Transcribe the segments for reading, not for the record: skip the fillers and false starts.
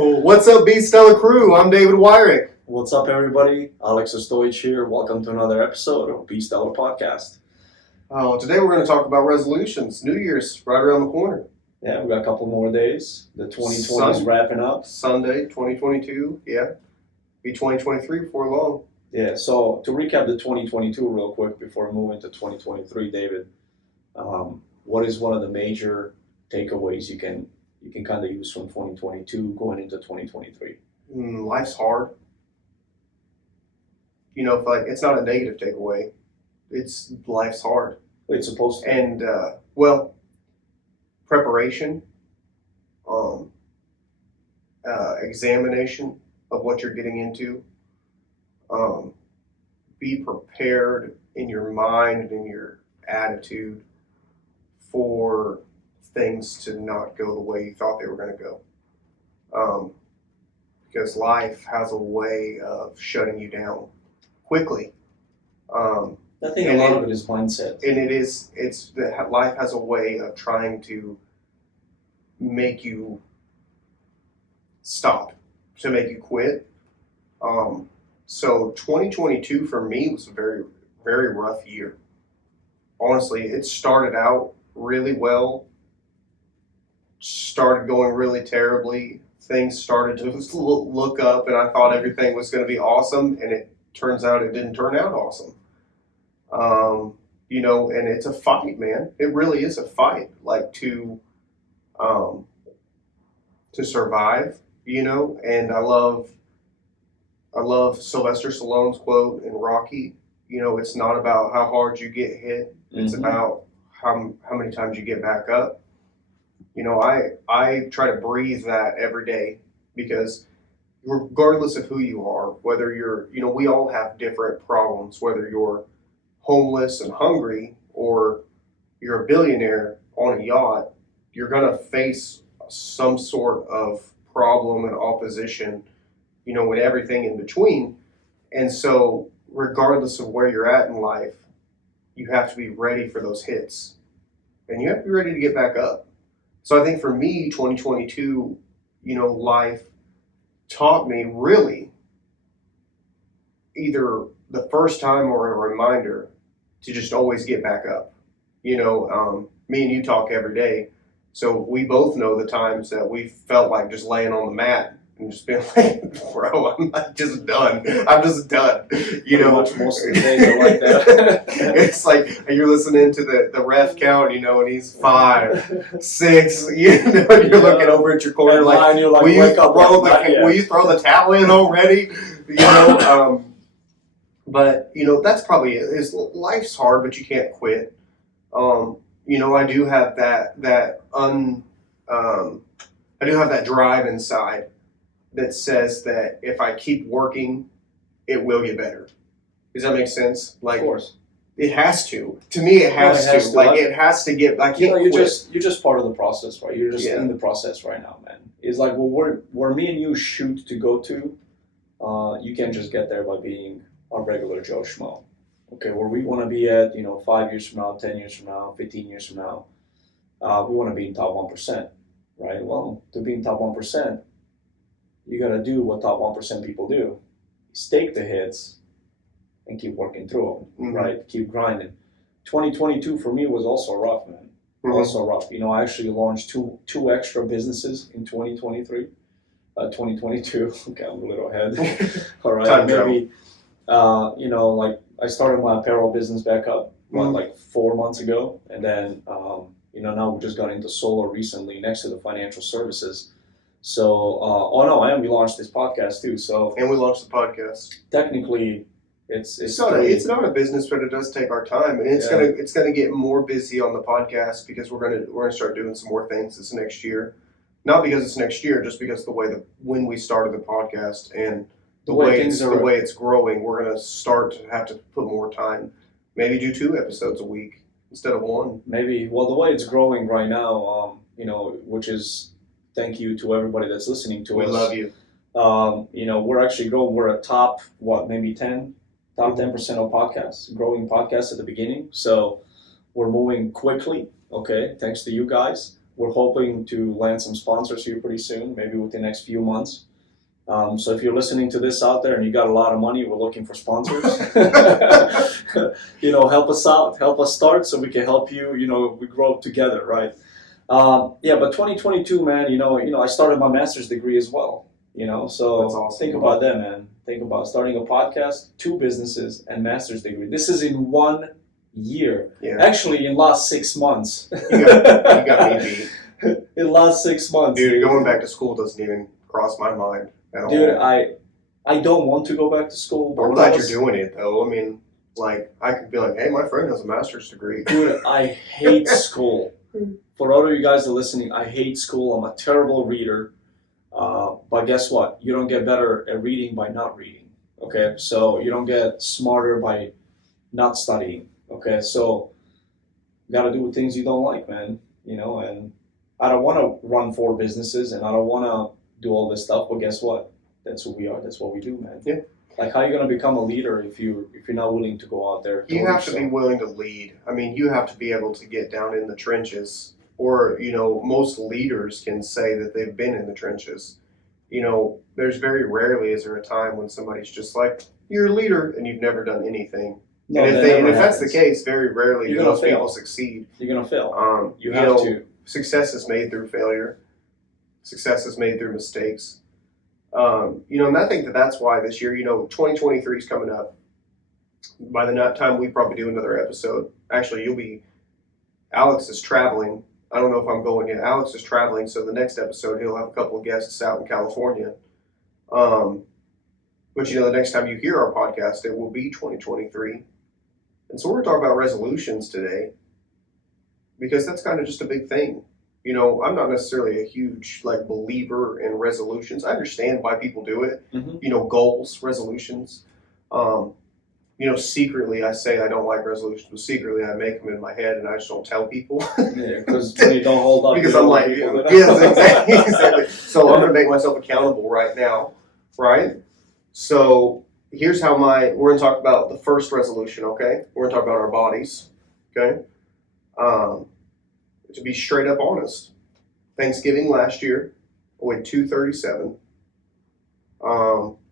What's up, B-Stellar crew? I'm David Wyrick. What's up, everybody? Ostojic here. Welcome to another episode of B-Stellar Podcast. Today we're going to talk about resolutions. New Year's right around the corner. Yeah, we got a couple more days. The 2020 is wrapping up. Sunday, 2022. Yeah. Be 2023 before long. Yeah, so to recap the 2022 real quick before we move into 2023, David, what is one of the major takeaways you can kind of use from 2022 going into 2023? Life's hard. You know, it's not a negative takeaway. It's life's hard. It's supposed to. And, preparation, examination of what you're getting into. Be prepared in your mind and in your attitude for things to not go the way you thought they were going to go. Because life has a way of shutting you down quickly. I think a lot of it is mindset. And it's that life has a way of trying to make you stop, to make you quit. So 2022 for me was a very, very rough year. Honestly, it started out really well, started going really terribly. Things started to look up, and I thought everything was going to be awesome, and it turns out it didn't turn out awesome. And it's a fight, man. It really is a fight, like to survive, and I love Sylvester Stallone's quote in Rocky. It's not about how hard you get hit. It's about how many times you get back up. I try to breathe that every day, because regardless of who you are, whether we all have different problems, whether you're homeless and hungry or you're a billionaire on a yacht, you're going to face some sort of problem and opposition, with everything in between. And so regardless of where you're at in life, you have to be ready for those hits, and you have to be ready to get back up. So I think for me, 2022, life taught me really either the first time or a reminder to just always get back up. Me and you talk every day, so we both know the times that we felt like just laying on the mat and just being like, bro, I'm just done. I'm just done. Much most of the days are like that. It's like you're listening to the ref count, and he's 5, 6, and you're looking over at your corner like, will you throw the towel in already? But that's probably it. Life's hard, but you can't quit. I do have that drive inside that says that if I keep working, it will get better. Does that make sense? Like, of course. It has to. To me, it has to. Like, it has to get. I can't quit. You're just part of the process, right? You're just in the process right now, man. It's like where me and you shoot to go to. You can't just get there by being a regular Joe Schmo. Okay, where we want to be at, 5 years from now, 10 years from now, 15 years from now, we want to be in top 1%, right? Well, to be in top 1%, you got to do what top 1% people do. Stake the hits and keep working through them, right? Keep grinding. 2022 for me was also rough, man. Also rough. I actually launched two extra businesses in 2023. 2022. Okay, I'm a little ahead. All right, maybe. I started my apparel business back up, like 4 months ago. And then, now we just got into solar recently next to the financial services. So, and we launched this podcast too. So, and we launched the podcast. Technically, it's not a business, but it does take our time, and it's gonna get more busy on the podcast because we're gonna start doing some more things this next year. Not because it's next year, just because when we started the podcast and the way it's growing, we're going to start to have to put more time. Maybe do 2 episodes a week instead of 1. Maybe. Well, the way it's growing right now, which is thank you to everybody that's listening to us. We love you. We're actually growing. We're a top 10% of podcasts, growing podcasts at the beginning. So we're moving quickly. Okay, thanks to you guys. we're hoping to land some sponsors here pretty soon, maybe within the next few months. So if you're listening to this out there and you got a lot of money, we're looking for sponsors. Help us out, help us start so we can help you. We grow together, right? But 2022, man. I started my master's degree as well. So That's awesome. Think about that, man. Think about starting a podcast, 2 businesses, and master's degree. This is in 1 year. Yeah. Actually, in last 6 months. You got me beat. In last 6 months. Dude, going back to school doesn't even cross my mind at all. Dude, I don't want to go back to school. But I'm glad you're doing it, though. I mean, like, I could be like, hey, my friend has a master's degree. Dude, I hate school. For all of you guys that are listening, I hate school. I'm a terrible reader. But guess what? You don't get better at reading by not reading. Okay? So you don't get smarter by not studying. Okay? So you got to do things you don't like, man. And I don't want to run 4 businesses and I don't want to do all this stuff. But guess what? That's who we are. That's what we do, man. Yeah. Like, how are you going to become a leader if you're not willing to go out there? You have to be willing to lead. I mean, you have to be able to get down in the trenches. Or, most leaders can say that they've been in the trenches. There's very rarely is there a time when somebody's just like, you're a leader and you've never done anything. No, and if that's the case, very rarely do those people succeed. You're going to fail. You have to. Success is made through failure. Success is made through mistakes. And I think that's why this year, 2023 is coming up. By the time we probably do another episode, actually, Alex is traveling. I don't know if I'm going yet. Alex is traveling, so the next episode he'll have a couple of guests out in California. But the next time you hear our podcast, it will be 2023. And so we're talking about resolutions today, because that's kind of just a big thing. I'm not necessarily a huge believer in resolutions. I understand why people do it. Mm-hmm. Goals, resolutions. Secretly I say I don't like resolutions, but secretly I make them in my head and I just don't tell people. Yeah, because you don't hold up. Because I'm like, yes, exactly. So I'm going to make myself accountable right now, right? So here's how we're going to talk about the first resolution, okay? We're going to talk about our bodies, okay? To be straight up honest, Thanksgiving last year, I weighed 237.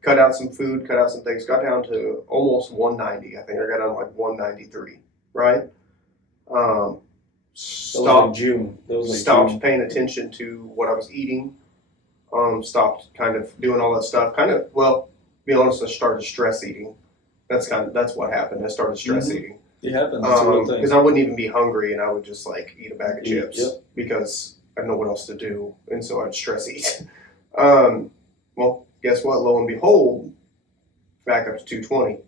Cut out some food, cut out some things, got down to almost 190. I think I got down to 193, right? Stopped June. Stopped paying attention to what I was eating. Stopped kind of doing all that stuff. To be honest, I started stress eating. That's what happened. I started stress eating. It happens. That's a real thing. Because I wouldn't even be hungry and I would just eat a bag of chips because I have no what else to do, and so I'd stress eat. Guess what? Lo and behold, back up to 220.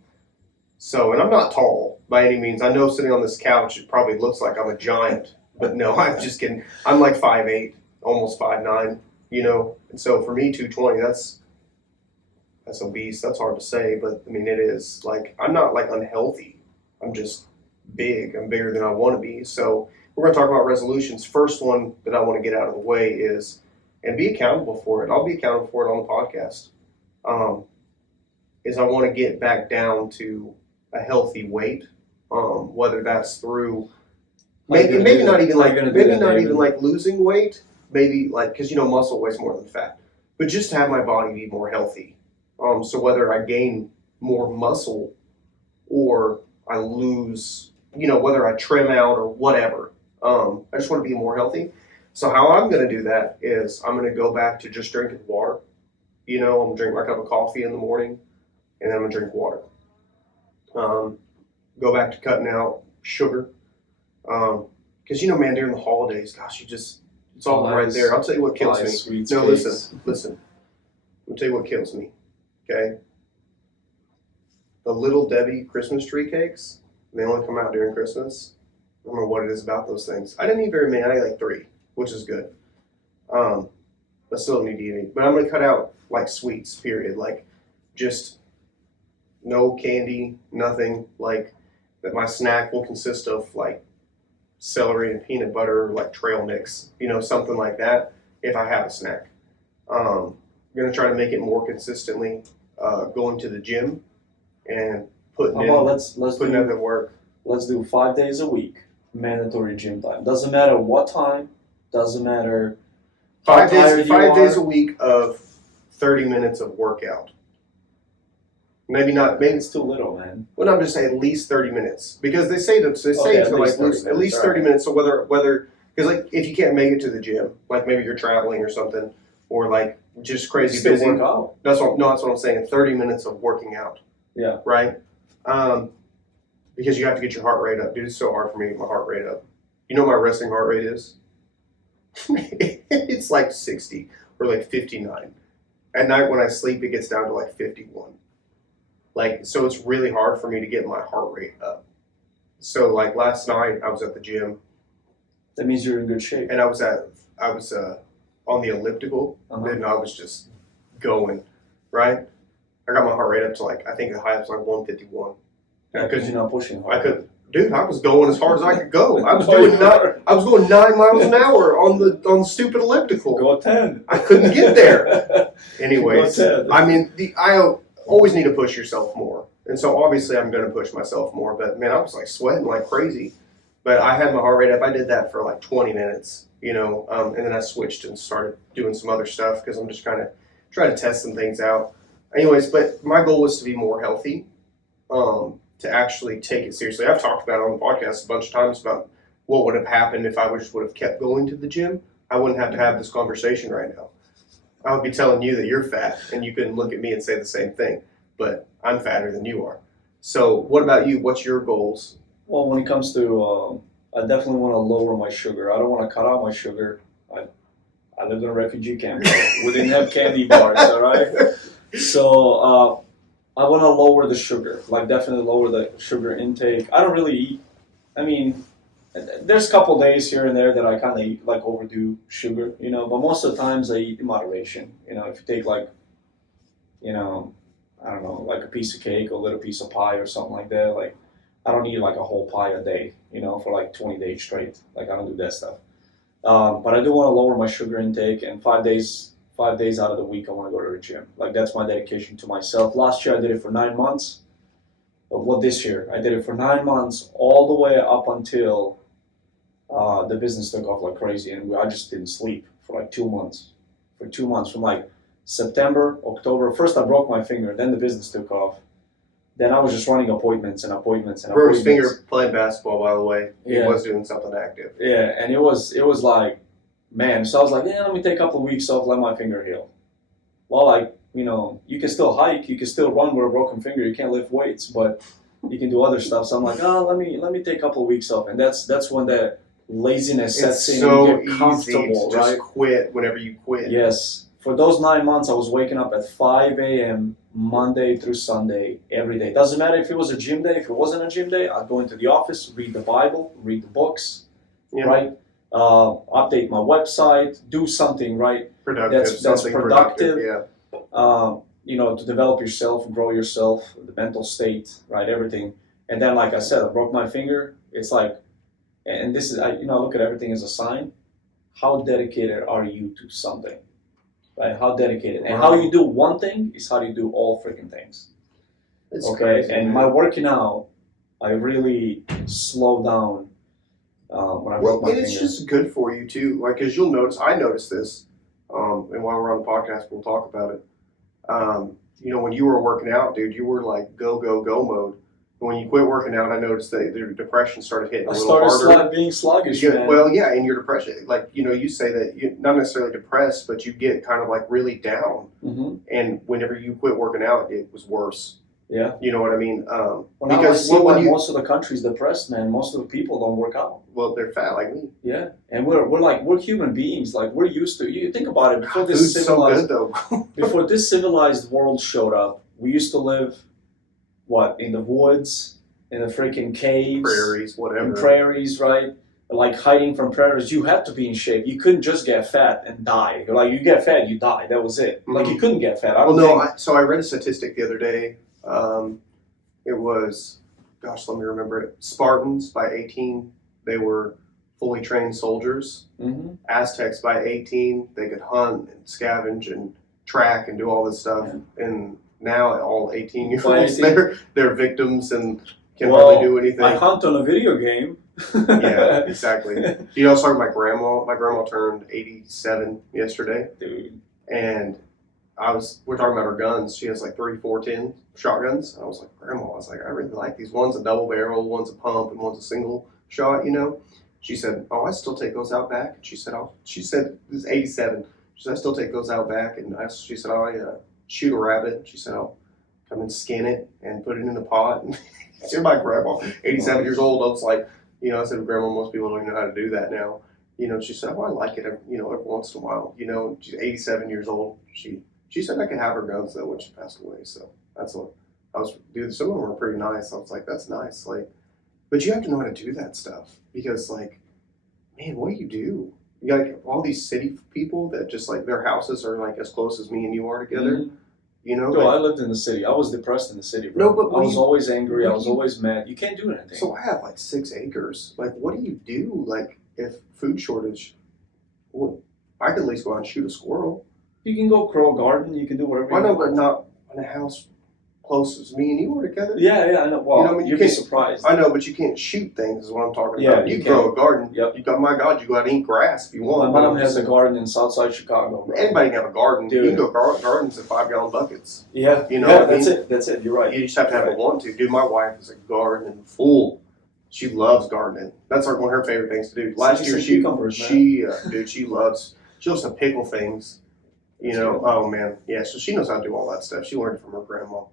So, and I'm not tall by any means. I know sitting on this couch, it probably looks like I'm a giant, but no, I'm just kidding. I'm 5'8", almost 5'9", And so for me, 220, that's obese. That's hard to say, but I mean, it is. I'm not unhealthy. I'm just big. I'm bigger than I want to be. So we're going to talk about resolutions. First one that I want to get out of the way is, and be accountable for it. I'll be accountable for it on the podcast. Is I want to get back down to a healthy weight. Whether that's through maybe not even losing weight. Maybe because muscle weighs more than fat, but just to have my body be more healthy. So whether I gain more muscle or I lose, whether I trim out or whatever. I just want to be more healthy. So how I'm going to do that is I'm going to go back to just drinking water. I'm going to drink my cup of coffee in the morning, and then I'm going to drink water. Go back to cutting out sugar. Because, man, during the holidays, gosh, it's all right there. I'll tell you what kills me. No, listen. I'll tell you what kills me, okay? The Little Debbie Christmas tree cakes, they only come out during Christmas. I don't know what it is about those things. I didn't eat very many. I ate 3, which is good. But still don't need to eat any. But I'm going to cut out, sweets, period. Just no candy, nothing. That my snack will consist of, celery and peanut butter, trail mix. Something like that, if I have a snack. I'm going to try to make it more consistently going to the gym and putting in the work. Let's do 5 days a week, mandatory gym time. Doesn't matter what time, Doesn't matter. How 5 days, tired you 5 days are. a week of 30 minutes of workout. Maybe not. Maybe It's too little, man. well, I'm just saying at least 30 minutes because they say Okay, to at like least 30 lose at least minutes, 30 alright. minutes. So whether because like if you can't make it to the gym, like maybe you're traveling or something, or like just crazy Still busy. work out. That's what I'm saying. 30 minutes of working out. Yeah. Right. Because you have to get your heart rate up, dude. It's so hard for me to get my heart rate up. You know what my resting heart rate is? It's like 60 or like 59. At night when I sleep, it gets down to like 51. Like, so it's really hard for me to get my heart rate up. So like last night I was at the gym That means you're in good shape. and I was on the elliptical and I was just going, right? I got my heart rate up to like, I think the highest was like 151. Yeah, because you're not pushing hard. Dude, I was going as hard as I could go. I was going 9 miles an hour on the stupid elliptical. Go 10. I couldn't get there. Anyways, Go 10. I mean, I always need to push yourself more. And so obviously I'm going to push myself more. But man, I was like sweating like crazy. But I had my heart rate up. I did that for like 20 minutes, and then I switched and started doing some other stuff because I'm just kind of trying to test some things out. Anyways, but my goal was to be more healthy, to actually take it seriously. I've talked about it on the podcast a bunch of times about what would have happened if I would have kept going to the gym. I wouldn't have to have this conversation right now. I would be telling you that you're fat, and you couldn't look at me and say the same thing, but I'm fatter than you are. So what about you? What's your goals? Well, when it comes to, I definitely want to lower my sugar. I don't want to cut out my sugar. I lived in a refugee camp. We didn't have candy bars, all right? So I want to lower the sugar, like definitely lower the sugar intake. I don't really eat. I mean, there's a couple days here and there that I kind of eat, like overdo sugar, but most of the times I eat in moderation. If you take like, I don't know, like a piece of cake or a little piece of pie or something like that, like I don't eat like a whole pie a day, for like 20 days straight. Like I don't do that stuff. But I do want to lower my sugar intake, and 5 days out of the week I want to go to the gym. Like that's my dedication to myself. Last year I did it for 9 months. But this year I did it for 9 months, all the way up until the business took off like crazy, and I just didn't sleep for like 2 months. For 2 months, from like September, October. First I broke my finger, then the business took off. Then I was just running appointments and appointments and Broke appointments. his finger playing basketball, by the way. He Yeah. was doing something active. Yeah, and it was like, man. So I was like, yeah, let me take a couple of weeks off, let my finger heal. Well, like, you can still hike, you can still run with a broken finger. You can't lift weights, but you can do other stuff. So I'm like, let me take a couple of weeks off, and that's when that laziness sets in. So You get comfortable, easy to right? just quit whenever you quit. Yes. For those 9 months, I was waking up at 5 a.m. Monday through Sunday, every day. Doesn't matter if it was a gym day, if it wasn't a gym day, I'd go into the office, read the Bible, read the books, right? Update my website, do something, right? Productive. That's something productive. Yeah. To develop yourself, grow yourself, the mental state, right? Everything. And then, like I said, I broke my finger. It's like, and this is, I look at everything as a sign. How dedicated are you to something? Right? How dedicated. And how you do one thing is how you do all freaking things. It's okay? crazy, And man. my working out, I really slowed down when I broke my and finger. it's just good for you too. Like, cause you'll notice, I noticed this, and while we're on the podcast, we'll talk about it. When you were working out, dude, you were like go mode. And when you quit working out, I noticed that your depression started hitting a I little harder. started being sluggish, man. Well, yeah, and your depression, like, you say that you're not necessarily depressed, but you get kind of like really down. Mm-hmm. And whenever you quit working out, it was worse. Yeah. You know what I mean? Because most of the country's depressed, man. Most of the people don't work out. Well, they're fat like me. Yeah, and we're human beings. Like, we're used to. You think about it. Before this Food's civilized, so good, though. before this civilized world showed up, we used to live, in the woods, in the freaking caves, Prairies, whatever. in prairies, right? Like hiding from predators. You had to be in shape. You couldn't just get fat and die. Like, you get fat, you die. That was it. Mm-hmm. Like, you couldn't get fat. So I read a statistic the other day. It was, let me remember it. Spartans by 18, they were fully trained soldiers. Mm-hmm. Aztecs by 18, they could hunt and scavenge and track and do all this stuff. Yeah. And now all 18-year-olds, By 18? they're victims and can hardly do anything. I hunt on a video game. Yeah, exactly. You know, I was talking to my grandma. My grandma turned 87 yesterday. Dude. And we're talking about her guns. She has like 3 410 shotguns. And I was like, Grandma, I was like, I really like these. One's a double barrel, one's a pump, and one's a single shot, you know? She said, oh, I still take those out back. And she said, this is 87. She said, I still take those out back. And she said, I shoot a rabbit. She said, I'll come and skin it and put it in a pot. And she's my grandma, 87 years old. I was like, you know, I said, Grandma, most people don't even know how to do that now. You know, she said, oh, I like it, you know, every once in a while. You know, she's 87 years old. She said I could have her guns though when she passed away. So that's what I was. Dude, some of them were pretty nice. I was like, that's nice. Like, but you have to know how to do that stuff because, like, man, what do you do? You got like, all these city people that just like their houses are like as close as me and you are together. Mm-hmm. You know, no, like, I lived in the city. I was depressed in the city, bro. No, but I was always angry. I was always mad. You can't do anything. So I have like 6 acres. Like, what do you do? Like, if food shortage, well, I could at least go out and shoot a squirrel. You can go grow a garden. You can do whatever. I know, but not in a house close as me and you were together. Yeah, I know. Well, you know, I mean, you'd be surprised. I know, but you can't shoot things. Is what I'm talking Yeah, about. You grow a garden. Yep. You got, my God, you go out and eat grass if you want. My mom has a garden in Southside Chicago, bro. Anybody can have a garden. Dude. You can go gardens in 5-gallon buckets. Yeah, you know. Yeah, that's it. That's it. You're right. You just have to have a want to. Dude, my wife is a garden fool. She loves gardening. That's like one of her favorite things to do. Last year, she loves to pickle things. You know, oh man, yeah. So she knows how to do all that stuff. She learned it from her grandma.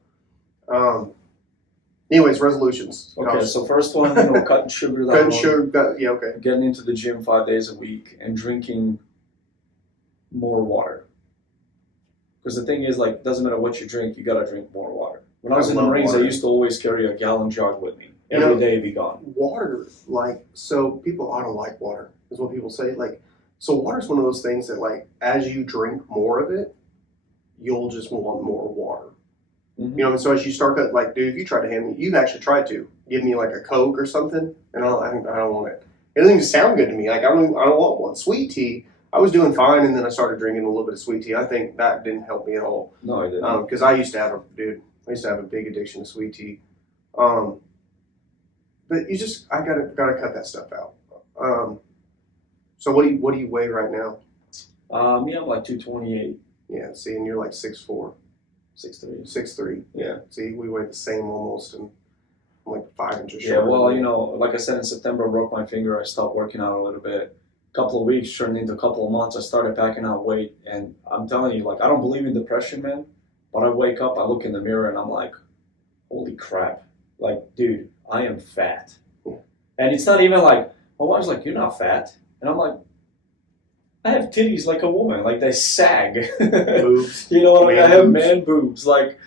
Anyways, resolutions. Okay, so first one, cutting sugar. Cutting sugar. Yeah, okay. Getting into the gym 5 days a week and drinking more water. Because the thing is, like, it doesn't matter what you drink, you gotta drink more water. When I was in the Marines, I used to always carry a gallon jug with me. Every day it'd be gone. Water, like, so people, I don't like water, is what people say. Like, so water's one of those things that, like, as you drink more of it, you'll just want more water. Mm-hmm. You know, and so as you start that, like, dude, if you try to hand me, you've actually tried to give me like a Coke or something, and I don't want it. It doesn't even sound good to me. Like, I don't want one. Sweet tea, I was doing fine, and then I started drinking a little bit of sweet tea. I think that didn't help me at all. No, it didn't. Because I used to have a big addiction to sweet tea. But you just, I gotta cut that stuff out. So what do you weigh right now? Yeah, I'm like 228. Yeah, see, and you're like 6'4". 6'3". 6'3". Yeah. See, we weigh the same almost, and I'm like 5 inches short. Yeah, well, you know, like I said, in September I broke my finger. I stopped working out a little bit. A couple of weeks turned into a couple of months. I started packing out weight, and I'm telling you, like, I don't believe in depression, man. But I wake up, I look in the mirror, and I'm like, holy crap. Like, dude, I am fat. Yeah. And it's not even like, my wife's like, you're not fat. And I'm like, I have titties like a woman. Like, they sag. Boobs. You know what I mean? I have boobs. man boobs. Like,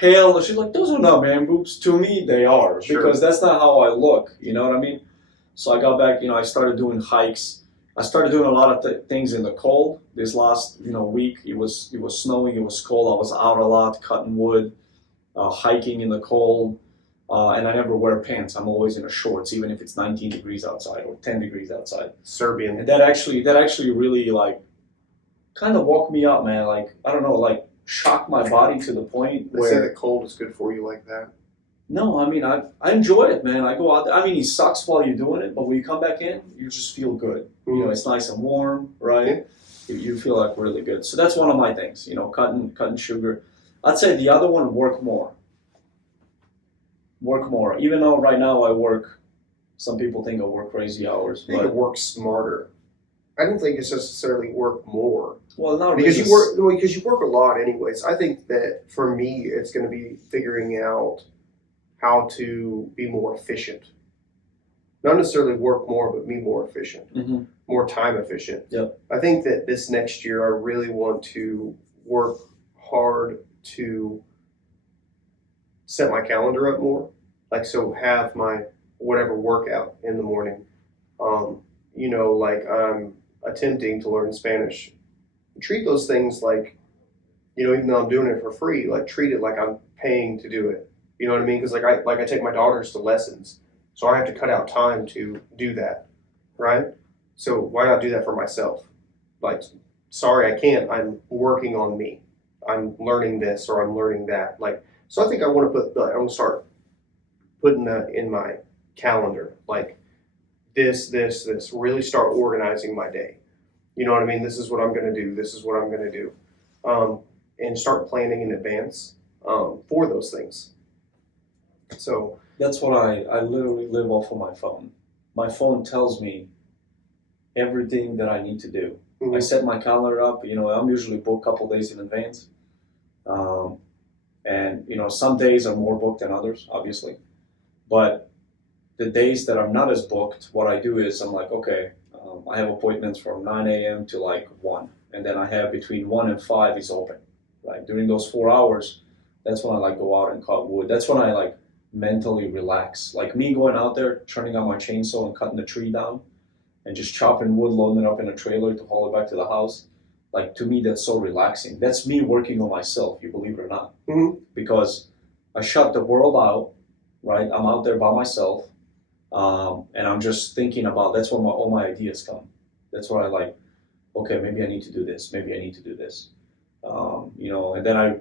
hell, she's like, those are not man boobs. To me, they are. Sure. Because that's not how I look. You know what I mean? So I got back, you know, I started doing hikes. I started doing a lot of things in the cold. This last, week, it was snowing, it was cold. I was out a lot, cutting wood, hiking in the cold. And I never wear pants. I'm always in a shorts, even if it's 19 degrees outside or 10 degrees outside. Serbian. And that actually really, like, kind of woke me up, man. Like, I don't know, like, shocked my body to the point They say the cold is good for you like that. No, I mean, I enjoy it, man. I go out there. I mean, it sucks while you're doing it, but when you come back in, you just feel good. Mm-hmm. You know, it's nice and warm, right? Yeah. You feel like really good. So that's one of my things, cutting sugar. I'd say the other one, work more. Work more. Even though right now I work, some people think I work crazy hours. I think to work smarter. I don't think it's necessarily work more. Well, not because you work a lot anyways. I think that for me, it's going to be figuring out how to be more efficient. Not necessarily work more, but be more efficient, more time efficient. Yep. I think that this next year, I really want to work hard to set my calendar up more. Like, so have my whatever workout in the morning. Like I'm attempting to learn Spanish. Treat those things like, even though I'm doing it for free, like treat it like I'm paying to do it. You know what I mean? Because I take my daughters to lessons, so I have to cut out time to do that, right? So why not do that for myself? Like, sorry, I can't. I'm working on me. I'm learning this or I'm learning that. Like, so I think I want to start putting that in my calendar. Like, this. Really start organizing my day. You know what I mean? This is what I'm going to do. This is what I'm going to do. And start planning in advance for those things. So that's what I literally live off of my phone. My phone tells me everything that I need to do. mm-hmm. I set my calendar up. I'm usually booked a couple days in advance. And some days are more booked than others, obviously. But the days that I'm not as booked, what I do is I'm like, okay, I have appointments from 9 a.m. to like 1. And then I have between 1 and 5 is open. Right? During those 4 hours, that's when I like go out and cut wood. That's when I like mentally relax. Like me going out there, turning on my chainsaw and cutting the tree down and just chopping wood, loading it up in a trailer to haul it back to the house. Like to me, that's so relaxing. That's me working on myself, you believe it or not. Mm-hmm. Because I shut the world out, right? I'm out there by myself. And I'm just thinking about, that's where all my ideas come. That's where I like, okay, maybe I need to do this. Maybe I need to do this. And then I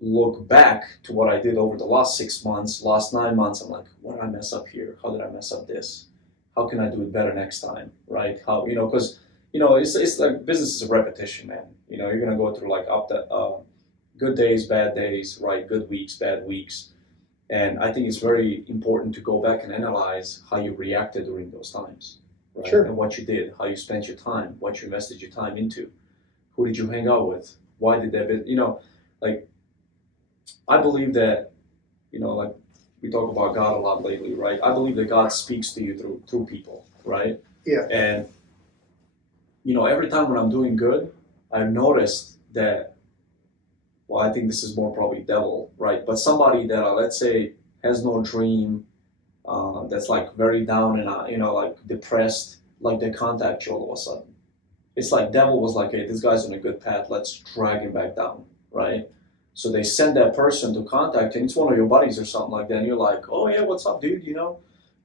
look back to what I did over the last 6 months, last 9 months. I'm like, what did I mess up here? How did I mess up this? How can I do it better next time? Right? How, because, it's like business is a repetition, man. You're going to go through like good days, bad days, right? Good weeks, bad weeks. And I think it's very important to go back and analyze how you reacted during those times, right? Sure. And what you did, how you spent your time, what you invested your time into, who did you hang out with, why did that, like, I believe that, like we talk about God a lot lately, right? I believe that God speaks to you through people, right? Yeah. And, every time when I'm doing good, I've noticed that, well, I think this is more probably devil, right? But somebody that, let's say, has no dream, that's like very down and, like depressed, like they contact you all of a sudden. It's like devil was like, hey, this guy's on a good path, let's drag him back down, right? So they send that person to contact him. It's one of your buddies or something like that. And you're like, oh yeah, what's up, dude,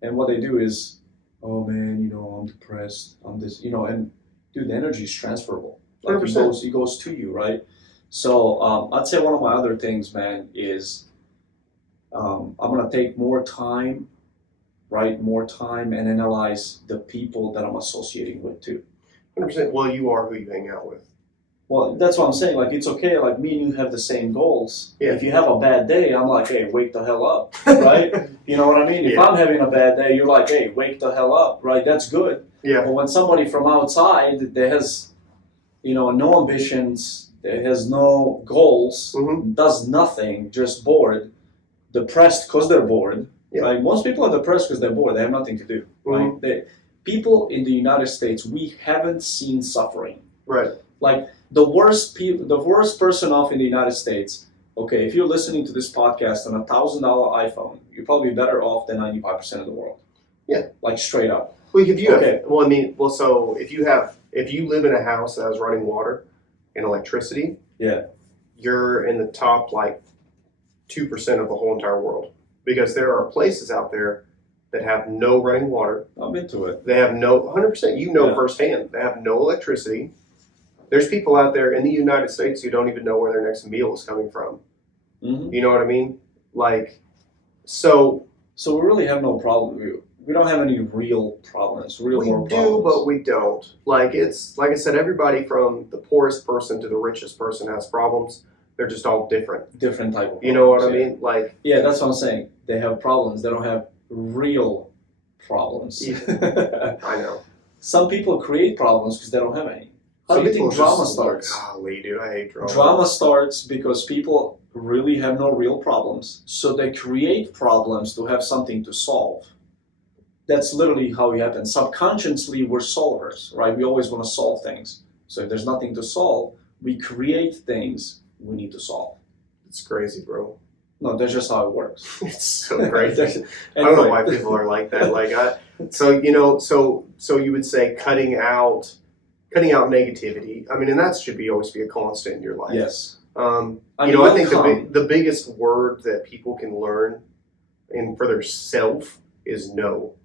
And what they do is, oh man, I'm depressed, I'm this, and dude, the energy is transferable. Like 100%. it goes to you, right? So I'd say one of my other things, man, is I'm going to take more time, right? More time and analyze the people that I'm associating with too. 100%. Well, you are who you hang out with. Well, that's what I'm saying. Like, it's okay. Like, me and you have the same goals. Yeah. If you have a bad day, I'm like, hey, wake the hell up, right? You know what I mean? If I'm having a bad day, you're like, hey, wake the hell up, right? That's good. Yeah. But when somebody from outside that has, no ambitions, that has no goals, mm-hmm. does nothing, just bored, depressed because they're bored, right? Most people are depressed because they're bored. They have nothing to do, right? Mm-hmm. People in the United States, we haven't seen suffering. Right. Like, the worst person off in the United States, okay, if you're listening to this podcast on a $1,000 iPhone, you're probably better off than 95% of the world. Yeah. Like, straight up. Well, so if you live in a house that has running water and electricity, yeah, you're in the top like 2% of the whole entire world. Because there are places out there that have no running water. I'm into it. They have no, 100%, firsthand, they have no electricity. There's people out there in the United States who don't even know where their next meal is coming from. Mm-hmm. You know what I mean? Like, so we really have no problem. We don't have any real problems. We do, but we don't. Like I said, everybody from the poorest person to the richest person has problems. They're just all different. Different type of problems. You know what I mean? Like, yeah, that's what I'm saying. They have problems. They don't have real problems. I know. Some people create problems because they don't have any. How do you think drama starts? Golly, dude, I hate drama. Drama starts because people really have no real problems, so they create problems to have something to solve. That's literally how it happens. Subconsciously, we're solvers, right? We always want to solve things. So if there's nothing to solve, we create things we need to solve. It's crazy, bro. No, that's just how it works. It's so crazy. Anyway. I don't know why people are like that. So you would say cutting out negativity. I mean, and that should always be a constant in your life. Yes. I think the biggest word that people can learn for their self is no.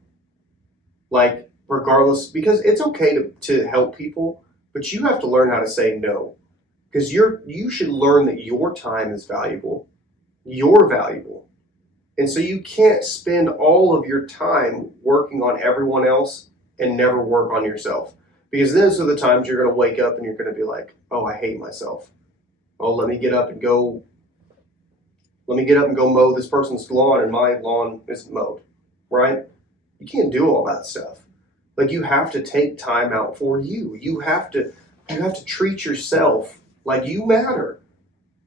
Like, regardless, because it's okay to help people, but you have to learn how to say no. Because you should learn that your time is valuable. You're valuable. And so you can't spend all of your time working on everyone else and never work on yourself. Because those are the times you're going to wake up and you're going to be like, oh, I hate myself. Oh, let me get up and go mow this person's lawn and my lawn isn't mowed, right? You can't do all that stuff. Like, you have to take time out for you. You have to treat yourself like you matter.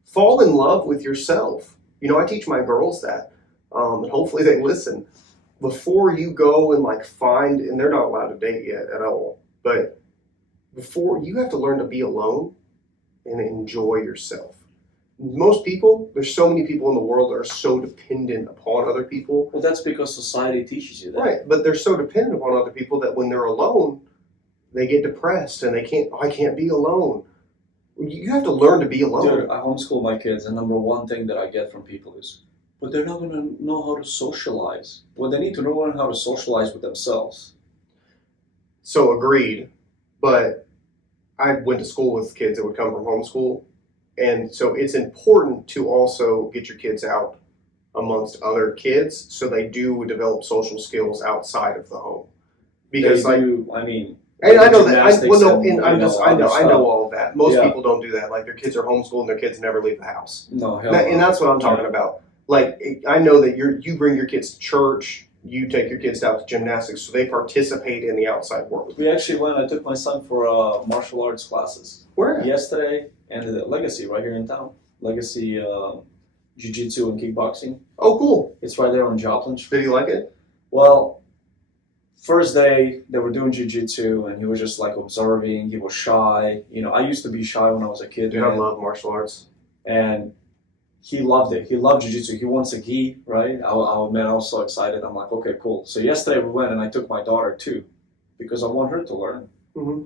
Fall in love with yourself. I teach my girls that, and hopefully they listen. Before you go and and they're not allowed to date yet at all, but before, you have to learn to be alone and enjoy yourself. There's so many people in the world that are so dependent upon other people. Well, that's because society teaches you that. Right, but they're so dependent upon other people that when they're alone, they get depressed and I can't be alone. You have to learn to be alone. Dude, I homeschool my kids, and number one thing that I get from people is, but they're not going to know how to socialize. Well, they need to learn how to socialize with themselves. So agreed, but I went to school with kids that would come from homeschool, and so it's important to also get your kids out amongst other kids so they do develop social skills outside of the home. Because I mean, and I know that. I know all of that. Most people don't do that. Like, their kids are homeschooled and their kids never leave the house. No, hell and that's what I'm talking about. Like, I know that you bring your kids to church, you take your kids out to gymnastics, so they participate in the outside world. We actually went. I took my son for martial arts classes. Where? Yesterday, and the Legacy right here in town. Legacy Jiu-Jitsu and kickboxing. Oh, cool. It's right there on Joplin Street. Did he like it? Well, first day they were doing jiu-jitsu and he was just observing. He was shy. I used to be shy when I was a kid. Dude, I love martial arts. And he loved it. He loved jiu-jitsu. He wants a gi, right? I was so excited. I'm like, okay, cool. So yesterday we went and I took my daughter too, because I want her to learn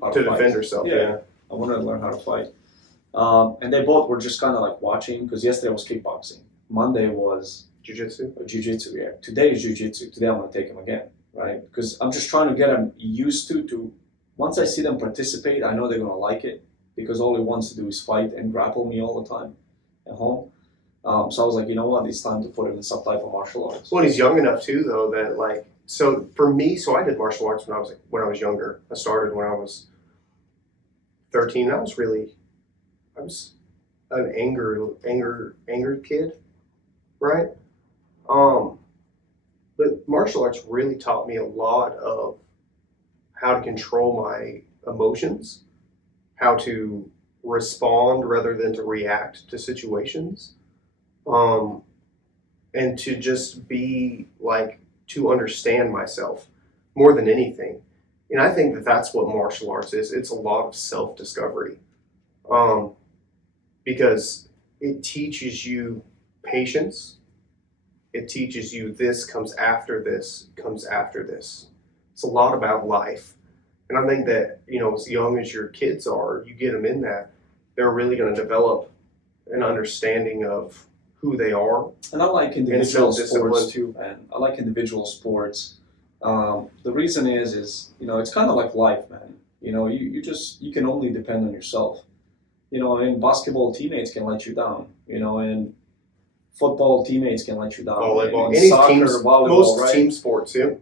how to defend herself. Yeah. I want her to learn how to fight. And they both were just kind of watching, because yesterday was kickboxing. Monday was jiu-jitsu. Jiu-jitsu, yeah. Today is jiu-jitsu. Today I'm going to take him again, right? Because I'm just trying to get them used to once I see them participate, I know they're going to like it, because all he wants to do is fight and grapple me all the time at home. So I was like, you know what? It's time to put him in some type of martial arts. Well, he's young enough too, though, that so for me, I did martial arts when I was younger. I started when I was 13. I was an angered kid, right? But martial arts really taught me a lot of how to control my emotions, how to respond rather than to react to situations, and to just be to understand myself more than anything. And I think that that's what martial arts is. It's a lot of self-discovery, because it teaches you patience. It teaches you this comes after this, comes after this. It's a lot about life. And I think that, as young as your kids are, you get them in that, they're really going to develop an understanding of who they are. And I like individual sports too, man. I like individual sports. The reason is it's kind of like life, man. You can only depend on yourself. In basketball, teammates can let you down. In football, teammates can let you down. Volleyball, in soccer, volleyball, most right? Team sports, yeah.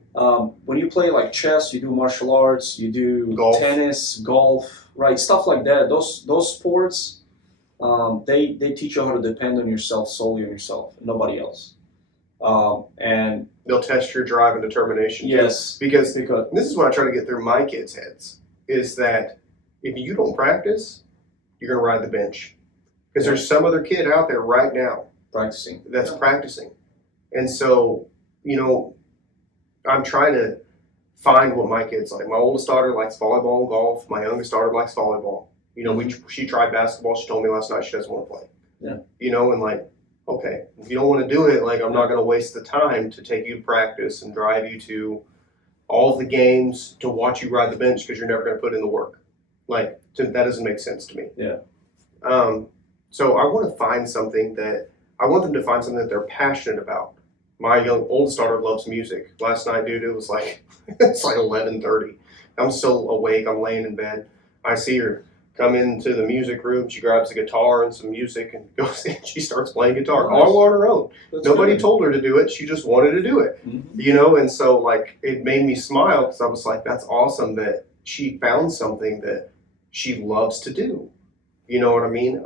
When you play chess, you do martial arts, you do tennis, golf, right? Stuff like that. Those sports, they teach you how to depend on yourself, solely on yourself, nobody else. And they'll test your drive and determination. Yes, because this is what I try to get through my kids' heads, is that if you don't practice, you're going to ride the bench. Because there's some other kid out there right now that's practicing. And so, I'm trying to find what my kids like. My oldest daughter likes volleyball and golf. My youngest daughter likes volleyball. She tried basketball. She told me last night she doesn't want to play. Yeah. Okay, if you don't want to do it, I'm not going to waste the time to take you to practice and drive you to all of the games to watch you ride the bench because you're never going to put in the work. That doesn't make sense to me. Yeah. So I want to find something I want them to find something that they're passionate about. My oldest daughter loves music. Last night, dude, it was it's 11:30. I'm still awake. I'm laying in bed. I see her come into the music room. She grabs a guitar and some music and goes in. She starts playing guitar all on her own. Nobody told her to do it. She just wanted to do it, And so like it made me smile because I was like, that's awesome that she found something that she loves to do. You know what I mean?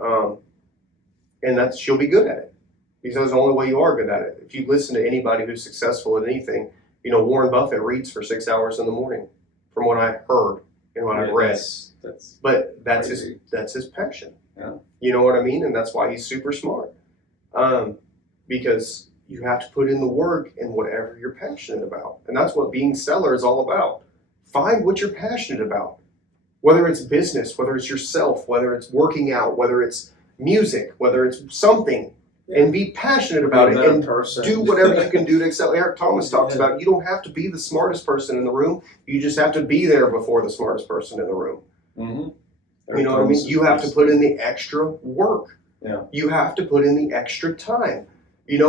And that she'll be good at it because that's the only way you are good at it. If you listen to anybody who's successful at anything, Warren Buffett reads for 6 hours in the morning, from what I heard and what I read. But that's his passion. Yeah. You know what I mean? And that's why he's super smart. Because you have to put in the work in whatever you're passionate about. And that's what being seller is all about. Find what you're passionate about. Whether it's business, whether it's yourself, whether it's working out, whether it's music, whether it's something. And be passionate about it and do whatever you can do to excel. Eric Thomas talks about you don't have to be the smartest person in the room. You just have to be there before the smartest person in the room. Mm-hmm. You know what I mean? You have to put in the extra work. Yeah. You have to put in the extra time.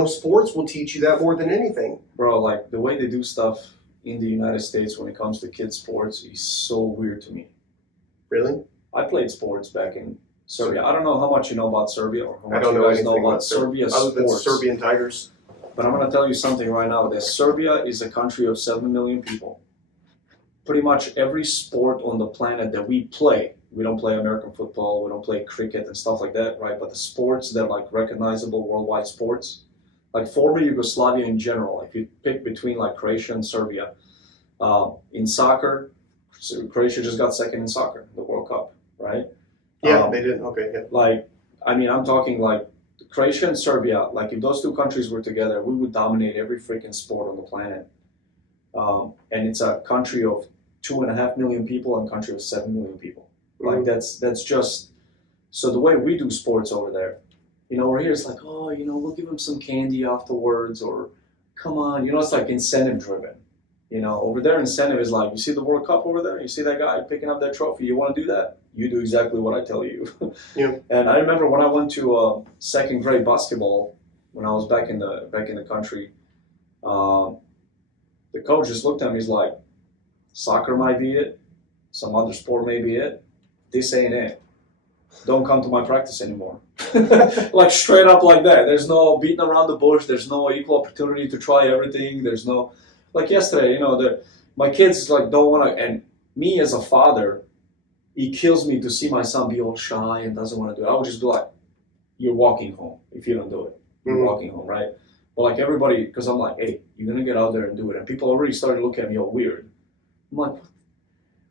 Sports will teach you that more than anything. Bro, like the way they do stuff in the United States when it comes to kids sports is so weird to me. Really? I played sports back in Serbia. I don't know how much you know about Serbia or how much you guys know about Serbia's other than sports. Serbian Tigers. But I'm going to tell you something right now. That Serbia is a country of 7 million people. Pretty much every sport on the planet that we play, we don't play American football, we don't play cricket and stuff like that, right? But the sports that are like recognizable worldwide sports, like former Yugoslavia in general, if you pick between like Croatia and Serbia, in soccer, Croatia just got second in soccer, the World Cup, right? Yeah, they did. Okay, yeah. Like, I mean, I'm talking like Croatia and Serbia. Like, if those two countries were together, we would dominate every freaking sport on the planet. And it's a country of 2.5 million people and a country of 7 million people. Like, that's just so the way we do sports over there. Over here it's like, oh, we'll give them some candy afterwards, or come on, it's like incentive driven. Over there, incentive is like, you see the World Cup over there? You see that guy picking up that trophy? You want to do that? You do exactly what I tell you. Yeah. And I remember when I went to second grade basketball, when I was back in the country, the coach just looked at me. He's like, soccer might be it, some other sport may be it. This ain't it. Don't come to my practice anymore. Like straight up like that. There's no beating around the bush. There's no equal opportunity to try everything. There's no. Like yesterday, my kids like don't want to, and me as a father, it kills me to see my son be all shy and doesn't want to do it. I would just be like, you're walking home if you don't do it. You're walking home, right? But like everybody, because I'm like, hey, you're going to get out there and do it. And people already started looking at me all weird. I'm like,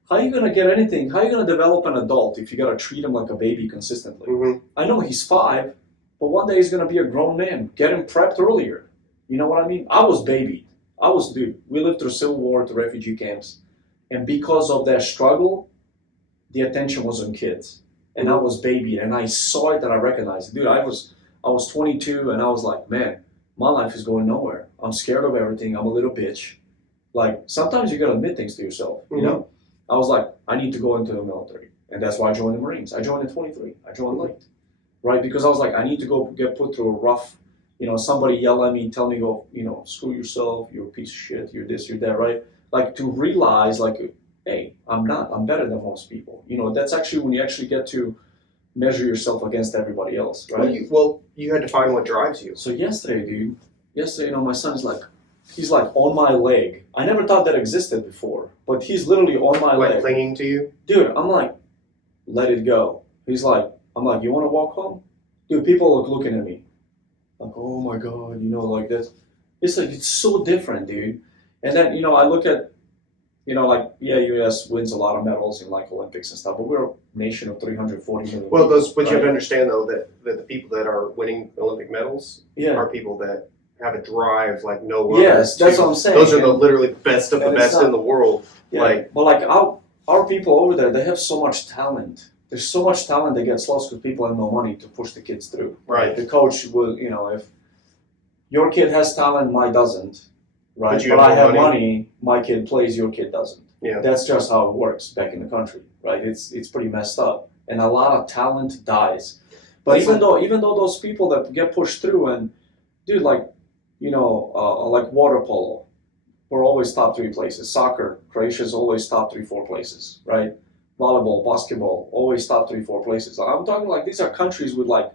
how are you going to get anything? How are you going to develop an adult if you got to treat him like a baby consistently? I know he's 5, but one day he's going to be a grown man. Get him prepped earlier. You know what I mean? I was babied. We lived through Civil War to refugee camps. And because of that struggle, the attention was on kids. And I was babied, and I saw it and I recognized it. Dude, I was 22, and I was like, man, my life is going nowhere. I'm scared of everything. I'm a little bitch. Like, sometimes you got to admit things to yourself, you know? I was like, I need to go into the military. And that's why I joined the Marines. I joined at 23. I joined late, right? Because I was like, I need to go get put through a rough, somebody yell at me, tell me, go, screw yourself, you're a piece of shit, you're this, you're that, right? Like, to realize, like, hey, I'm better than most people. That's actually when you actually get to measure yourself against everybody else, right? Well, you had to find what drives you. So yesterday, my son is like, he's like on my leg. I never thought that existed before, but he's literally on my leg. Like clinging to you? Dude, I'm like, let it go. I'm like, you want to walk home? Dude, people are looking at me. Like, oh my God, like this. It's like, it's so different, dude. And then, I look at, U.S. wins a lot of medals in like Olympics and stuff, but we're a nation of 340 million Well, people, but you have to understand though that the people that are winning Olympic medals are people that have a drive like no other. Yes, that's what I'm saying. Those are the literally best of the best in the world. Yeah. Our people over there, they have so much talent. There's so much talent that gets lost because people have no money to push the kids through. Right. The coach will, if your kid has talent, mine doesn't. Right. But I have money, my kid plays, your kid doesn't. Yeah. That's just how it works back in the country. Right. It's pretty messed up. And a lot of talent dies. But even though those people that get pushed through and dude, like water polo, we're always top 3 places. Soccer, Croatia's always top 3, 4 places, right? volleyball, basketball, always top 3, 4 places. I'm talking like these are countries with like,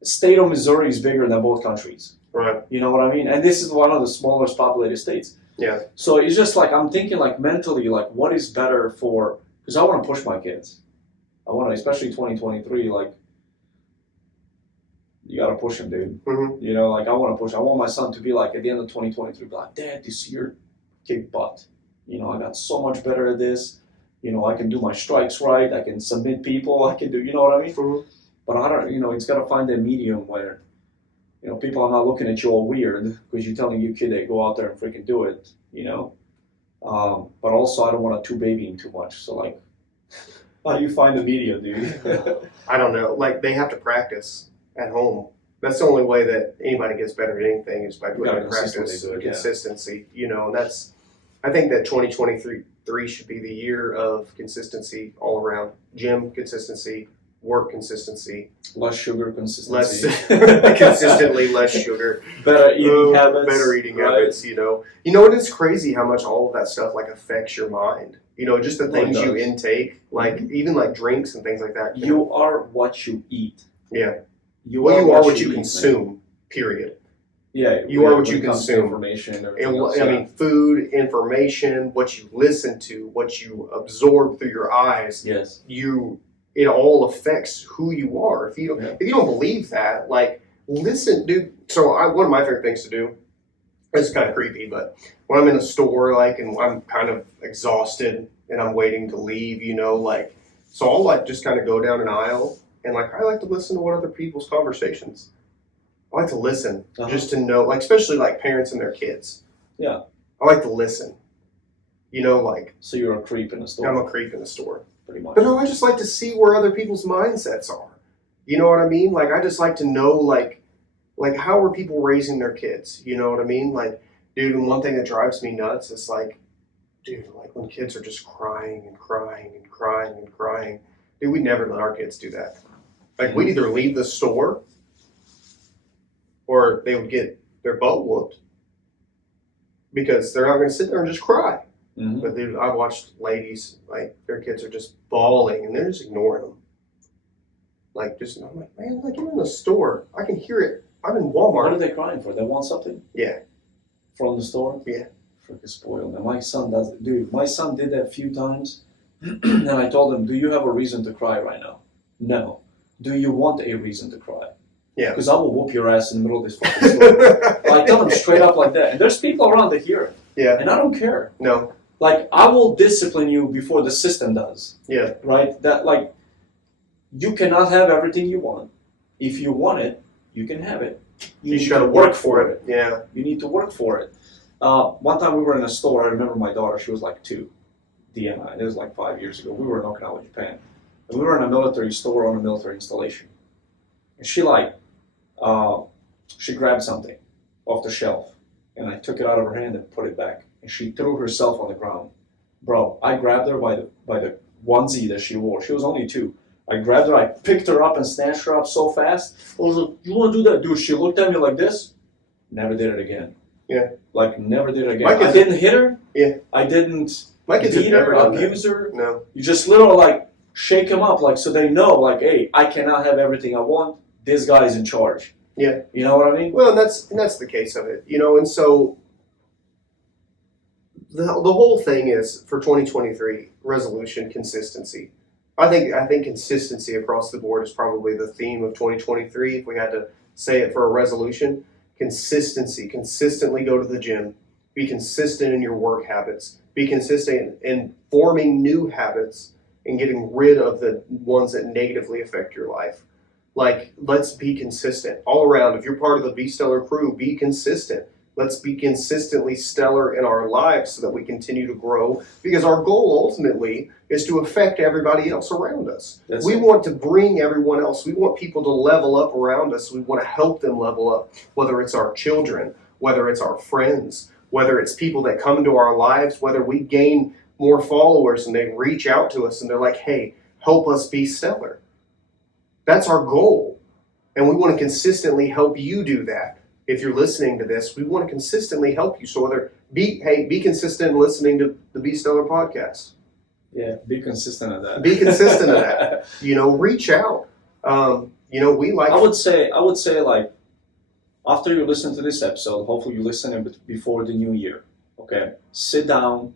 the state of Missouri is bigger than both countries. Right. You know what I mean? And this is one of the smallest populated states. Yeah. So it's just like, I'm thinking like mentally, like what is better for, because I want to push my kids. I want to, especially 2023, like, you got to push them, dude. Mm-hmm. You know, like I want to push. I want my son to be like, at the end of 2023, be like, Dad, this year, kick butt. You know, I got so much better at this. You know, I can do my strikes right. I can submit people. I can do, you know what I mean? Mm-hmm. But I don't, you know, it's got to find a medium where, you know, people are not looking at you all weird because you're telling your kid they go out there and freaking do it, you know? But also, I don't want to babying too much. So, like, how do you find the medium, dude? I don't know. Like, they have to practice at home. That's the only way that anybody gets better at anything is by putting in practice, consistency. You know, and that's, I think that 2023 should be the year of consistency all around. Gym consistency, work consistency. Less sugar consistency. Consistently less sugar. Better eating habits. Better eating habits, you know. You know, it is crazy how much all of that stuff, like, affects your mind. You know, just the things you intake, like, even, like, drinks and things like that. You are what you eat. Yeah. You are what you consume, man. Period. Yeah, you are what you consume. Information. I mean, food, information, what you listen to, what you absorb through your eyes. Yes. It all affects who you are. If you don't believe that, like, listen, dude. So one of my favorite things to do. It's kind of creepy, but when I'm in a store, like, and I'm kind of exhausted and I'm waiting to leave, you know, like, so I'll like just kind of go down an aisle. And, like, I like to listen to what other people's conversations. I like to listen just to know, like, especially, like, parents and their kids. Yeah. I like to listen. You know, like. So you're a creep in a store. I'm a creep in a store. Pretty much. But no, I just like to see where other people's mindsets are. You know what I mean? Like, I just like to know, like how are people raising their kids? You know what I mean? Like, dude, and one thing that drives me nuts is, like, dude, like, when kids are just crying and crying and crying and crying. Dude, we never let our kids do that. Like, we'd either leave the store or they would get their butt whooped because they're not going to sit there and just cry. Mm-hmm. But dude, I've watched ladies, like, their kids are just bawling and they're just ignoring them. Like, I'm like, man, like, you're in the store. I can hear it. I'm in Walmart. What are they crying for? They want something? Yeah. From the store? Yeah. Freaking spoiled. And my son does it. Dude, my son did that a few times. And I told him, do you have a reason to cry right now? No. Do you want a reason to cry? Yeah. Because I will whoop your ass in the middle of this fucking store. I tell them straight up like that. And there's people around that hear it. Yeah. And I don't care. No. Like, I will discipline you before the system does. Yeah. Right? That, like, you cannot have everything you want. If you want it, you can have it. You just got to work for it. Yeah. You need to work for it. One time we were in a store. I remember my daughter. She was like 2. DMI. It was like 5 years ago. We were in Okinawa, Japan. And we were in a military store on a military installation. And she she grabbed something off the shelf. And I took it out of her hand and put it back. And she threw herself on the ground. Bro, I grabbed her by the onesie that she wore. She was only 2. I grabbed her, I picked her up and snatched her up so fast. I was like, you want to do that? Dude, she looked at me like this. Never did it again. Yeah. Like, never did it again. I didn't hit her. Yeah. I didn't beat her, abuse her. No. You just literally, like, shake them up, like, so they know, like, hey, I cannot have everything I want. This guy is in charge. Yeah. You know what I mean? Well, and that's the case of it. You know, and so the whole thing is, for 2023, resolution, consistency. I think consistency across the board is probably the theme of 2023. If we had to say it for a resolution, consistency. Consistently go to the gym. Be consistent in your work habits. Be consistent in forming new habits and getting rid of the ones that negatively affect your life. Like, let's be consistent all around. If you're part of the Be Stellar crew, be consistent. Let's be consistently stellar in our lives so that we continue to grow, because our goal ultimately is to affect everybody else around us. We want to bring everyone else. We want people to level up around us. We want to help them level up, whether it's our children, whether it's our friends, whether it's people that come into our lives, whether we gain more followers and they reach out to us and they're like, hey, help us be stellar. That's our goal. And we want to consistently help you do that. If you're listening to this, we want to consistently help you. So be consistent in listening to the Be Stellar podcast. Yeah, be consistent at that. Be consistent at that. Reach out. We like. I would say like after you listen to this episode, hopefully you listen it before the new year. Okay, sit down,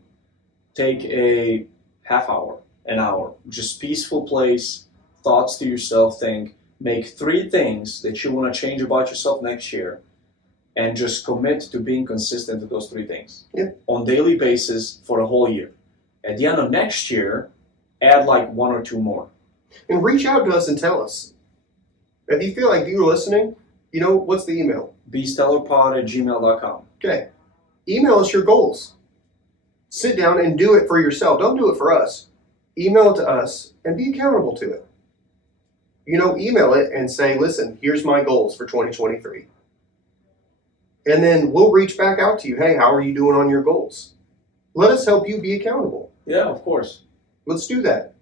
take a half hour, an hour, just peaceful place, thoughts to yourself. Think, make 3 things that you want to change about yourself next year, and just commit to being consistent to those 3 things on daily basis for a whole year. At the end of next year, add like 1 or 2 more. And reach out to us and tell us. If you feel like you're listening, what's the email? bestellarpod@gmail.com. Okay. Email us your goals. Sit down and do it for yourself. Don't do it for us. Email it to us and be accountable to it. Email it and say, listen, here's my goals for 2023. And then we'll reach back out to you. Hey, how are you doing on your goals? Let us help you be accountable. Yeah, of course. Let's do that.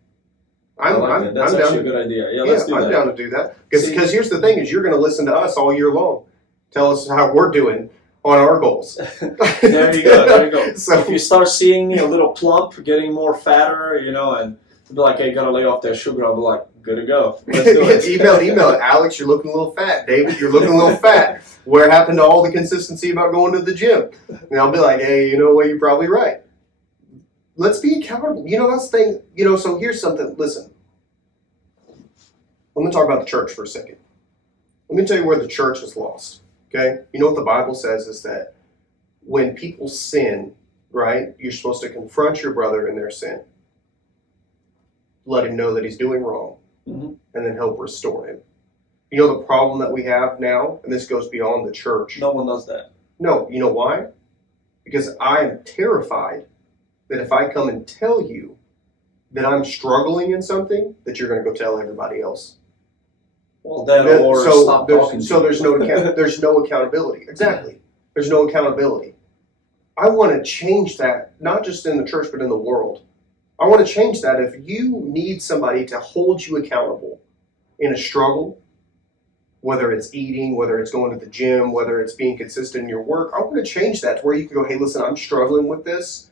That's actually a good idea. Yeah, let's do that. I'm down to do that. Because here's the thing is you're going to listen to us all year long. Tell us how we're doing on our goals. There you go. So if you start seeing me a little plump, getting more fatter, and be like, hey, gotta lay off that sugar, I'll be like, good to go. Let's do it. email it. Alex, you're looking a little fat. David, you're looking a little fat. Where happened to all the consistency about going to the gym? And I'll be like, hey, you know what? You're probably right. Let's be accountable. That's the thing. So here's something. Listen. Let me talk about the church for a second. Let me tell you where the church is lost. Okay? What the Bible says is that when people sin, right, you're supposed to confront your brother in their sin. Let him know that he's doing wrong. Mm-hmm. And then help restore him. The problem that we have now, and this goes beyond the church. No one does that. No. You know why? Because I'm terrified that if I come and tell you that I'm struggling in something, that you're going to go tell everybody else. Well, then, or stop talking. So there's no accountability. Exactly. There's no accountability. I want to change that, not just in the church, but in the world. I want to change that. If you need somebody to hold you accountable in a struggle, whether it's eating, whether it's going to the gym, whether it's being consistent in your work, I want to change that to where you can go, hey, listen, I'm struggling with this.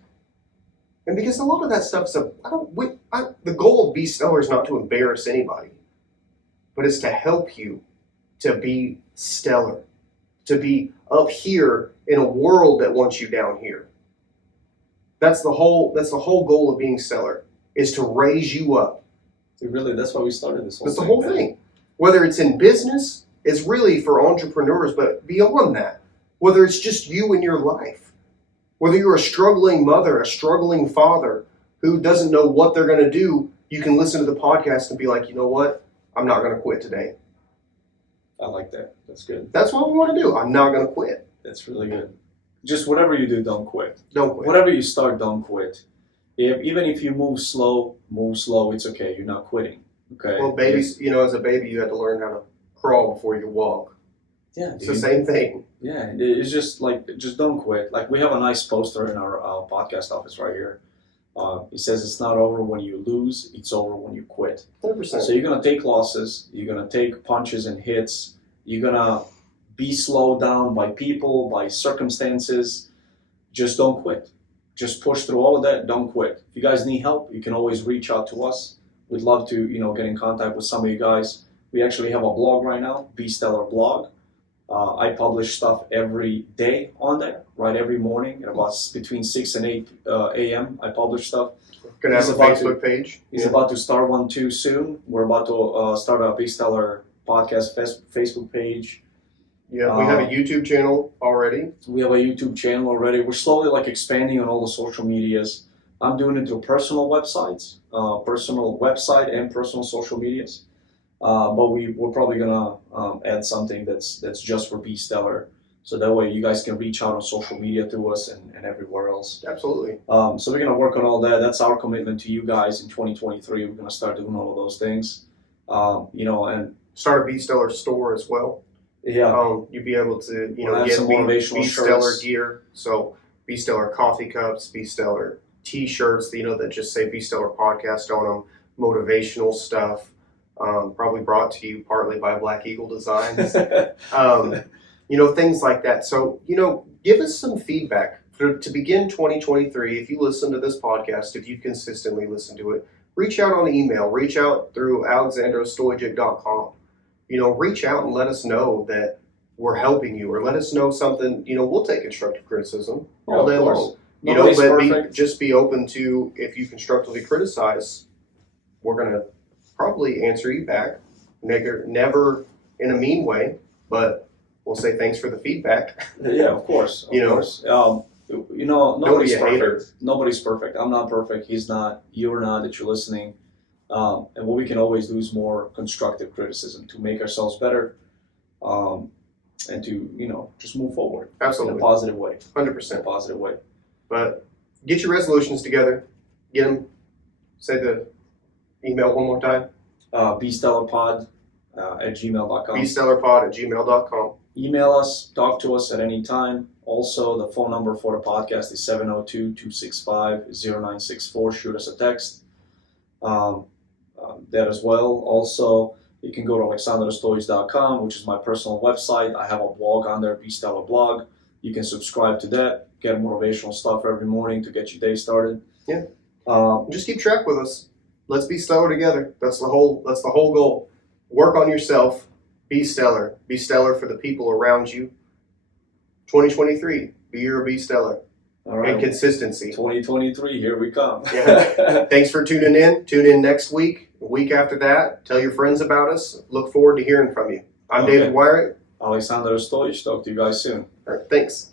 And because a lot of that stuff is, the goal of Be Stellar is not to embarrass anybody, but it's to help you to be stellar, to be up here in a world that wants you down here. That's the whole goal of being stellar, is to raise you up. That's why we started this whole thing. That's the whole thing. Whether it's in business, it's really for entrepreneurs, but beyond that, whether it's just you in your life, whether you're a struggling mother, a struggling father who doesn't know what they're going to do, you can listen to the podcast and be like, you know what? I'm not going to quit today. I like that. That's good. That's what we want to do. I'm not going to quit. That's really good. Just whatever you do, don't quit. Don't quit. Whatever you start, don't quit. Even if you move slow, it's okay. You're not quitting. Okay. Well, babies, as a baby, you had to learn how to crawl before you walk. Yeah. It's the same thing. Yeah. It's just don't quit. Like, we have a nice poster in our podcast office right here. It says it's not over when you lose, it's over when you quit. 100%. So you're going to take losses, you're going to take punches and hits, you're going to be slowed down by people, by circumstances. Just don't quit. Just push through all of that, don't quit. If you guys need help, you can always reach out to us. We'd love to, get in contact with some of you guys. We actually have a blog right now, Be Stellar blog. I publish stuff every day on there, right? Every morning at about between 6 and 8 a.m. I publish stuff. Gonna have a Facebook page. He's about to start one too soon. We're about to start a Be Stellar podcast Facebook page. Yeah, we have a YouTube channel already. We have a YouTube channel already. We're slowly expanding on all the social medias. I'm doing it through personal website and personal social medias. But we're probably gonna add something that's just for Be Stellar, so that way you guys can reach out on social media to us and everywhere else. Absolutely. So we're gonna work on all that. That's our commitment to you guys in 2023. We're gonna start doing all of those things. And start a Be Stellar store as well. Yeah. You'd be able to get some motivational Be Stellar gear. So Be Stellar coffee cups, Be Stellar T-shirts, that just say Be Stellar podcast on them. Motivational stuff. Probably brought to you partly by Black Eagle Designs. Things like that. So, give us some feedback. to begin 2023, if you listen to this podcast, if you consistently listen to it, reach out on email, reach out through aleksandarostojic.com. Reach out and let us know that we're helping you, or let us know something. We'll take constructive criticism all day long. Just be open to, if you constructively criticize, we're going to probably answer you back. Never in a mean way, but we'll say thanks for the feedback. Yeah, of course. Of course. Nobody's perfect. Nobody's perfect. I'm not perfect. He's not. You're not. That you're listening. And what we can always do is more constructive criticism to make ourselves better, and to just move forward. Absolutely. In a positive way. 100%. In a positive way. But get your resolutions together. Get them. Say the email one more time. bestellarpod@gmail.com. bestellarpod@gmail.com. Email us, talk to us at any time. Also, the phone number for the podcast is 702-265-0964. Shoot us a text. That as well. Also, you can go to aleksandarostojic.com, which is my personal website. I have a blog on there, Be Stellar blog. You can subscribe to that, get motivational stuff every morning to get your day started. Yeah. Just keep track with us. Let's be stellar together. That's the whole goal. Work on yourself. Be stellar. Be stellar for the people around you. 2023, be your Be Stellar. All right. And consistency. 2023, here we come. Yeah. Thanks for tuning in. Tune in next week, a week after that. Tell your friends about us. Look forward to hearing from you. I'm David Wyrick. Aleksandar Ostojic. Talk to you guys soon. All right, thanks.